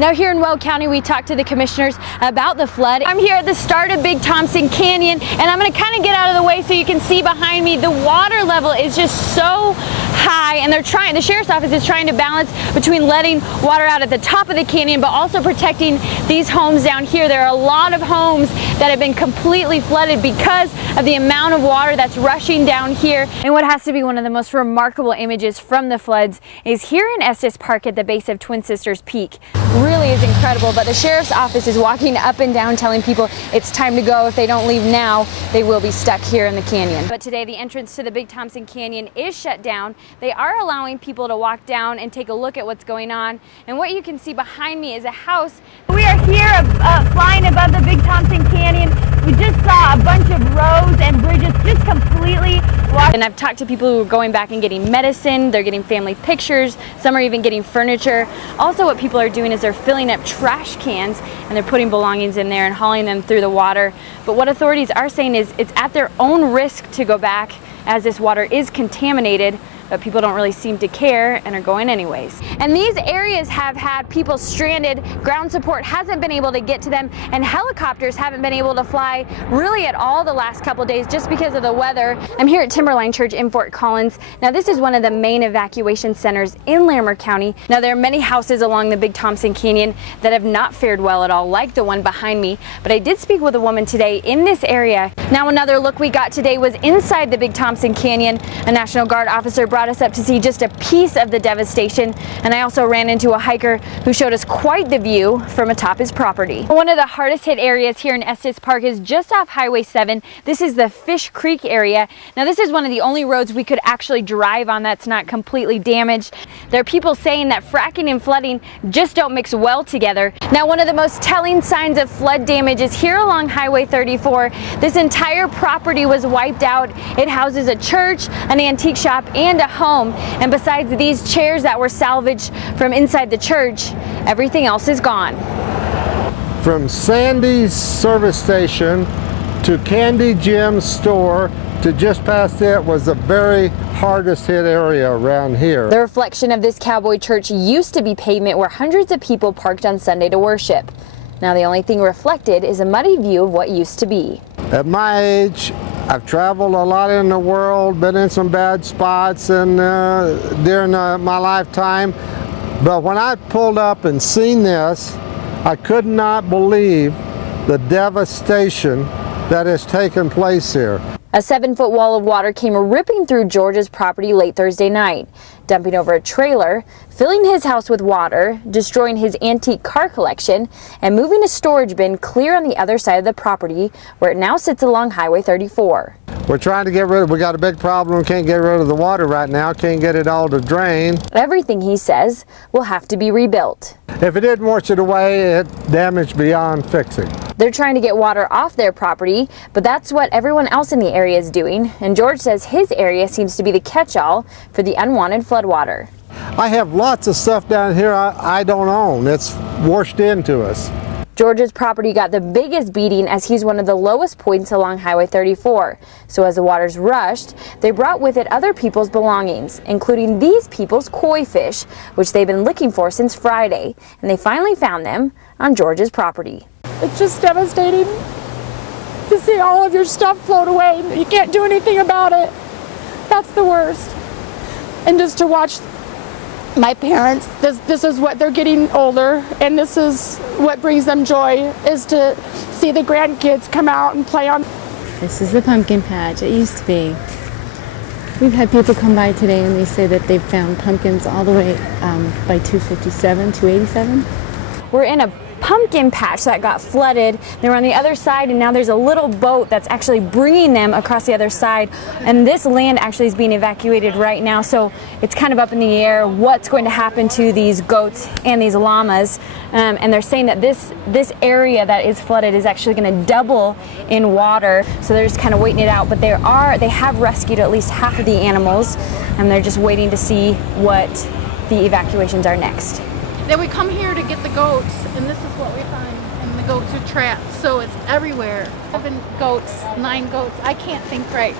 Now here in Weld County, we talked to the commissioners about the flood. I'm here at the start of Big Thompson Canyon, and I'm going to kind of get out of the way so you can see behind me the water level is just so high, and the sheriff's office is trying to balance between letting water out at the top of the canyon but also protecting these homes down here. There are a lot of homes that have been completely flooded because of the amount of water that's rushing down here. And what has to be one of the most remarkable images from the floods is here in Estes Park at the base of Twin Sisters Peak. Really is incredible, but the sheriff's office is walking up and down telling people it's time to go. If they don't leave now, they will be stuck here in the canyon. But today the entrance to the Big Thompson Canyon is shut down. They are allowing people to walk down and take a look at what's going on. And what you can see behind me is a house. We are here flying above the Big Thompson Canyon. We just saw a bunch of roads and bridges just completely washed. And I've talked to people who are going back and getting medicine, they're getting family pictures, some are even getting furniture. Also what people are doing is they're filling up trash cans and they're putting belongings in there and hauling them through the water. But what authorities are saying is it's at their own risk to go back as this water is contaminated, but people don't really seem to care and are going anyways. And these areas have had people stranded. Ground support hasn't been able to get to them, and helicopters haven't been able to fly really at all the last couple days just because of the weather. I'm here at Timberline Church in Fort Collins. Now this is one of the main evacuation centers in Larimer County. Now there are many houses along the Big Thompson Canyon that have not fared well at all, like the one behind me, but I did speak with a woman today in this area. Now another look we got today was inside the Big Thompson Canyon. A National Guard officer brought us up to see just a piece of the devastation, and I also ran into a hiker who showed us quite the view from atop his property. One of the hardest hit areas here in Estes Park is just off Highway 7. This is the Fish Creek area. Now this is one of the only roads we could actually drive on that's not completely damaged. There are people saying that fracking and flooding just don't mix well together. Now one of the most telling signs of flood damage is here along Highway 34. This entire property was wiped out. It houses a church, an antique shop, and a home. And besides these chairs that were salvaged from inside the church, everything else is gone. From Sandy's service station to Candy Jim's store to just past it was the very hardest hit area around here. The reflection of this cowboy church used to be pavement where hundreds of people parked on Sunday to worship. Now the only thing reflected is a muddy view of what used to be. At my age, I've traveled a lot in the world, been in some bad spots and during my lifetime. But when I pulled up and seen this, I could not believe the devastation that has taken place here. A 7-foot wall of water came ripping through George's property late Thursday night, dumping over a trailer, filling his house with water, destroying his antique car collection, and moving a storage bin clear on the other side of the property where it now sits along Highway 34. We're trying to get rid of, we got a big problem, can't get rid of the water right now, can't get it all to drain. Everything, he says, will have to be rebuilt. If it didn't wash it away, it's damaged beyond fixing. They're trying to get water off their property, but that's what everyone else in the area is doing, and George says his area seems to be the catch-all for the unwanted floodwater. I have lots of stuff down here I don't own. It's washed into us. George's property got the biggest beating as he's one of the lowest points along Highway 34. So as the waters rushed, they brought with it other people's belongings, including these people's koi fish, which they've been looking for since Friday, and they finally found them on George's property. It's just devastating to see all of your stuff float away. You can't do anything about it. That's the worst. And just to watch my parents, this is what they're getting older, and this is what brings them joy, is to see the grandkids come out and play on. This is the pumpkin patch. It used to be. We've had people come by today and they say that they've found pumpkins all the way by 257, 287. We're in a pumpkin patch that got flooded. They were on the other side, and now there's a little boat that's actually bringing them across the other side, and this land actually is being evacuated right now, so it's kind of up in the air what's going to happen to these goats and these llamas. And they're saying that this area that is flooded is actually going to double in water, so they're just kind of waiting it out. But they have rescued at least half of the animals, and they're just waiting to see what the evacuations are next. Then we come here to get the goats, and this is what we find, and the goats are trapped, so it's everywhere. 7 goats, 9 goats, I can't think right.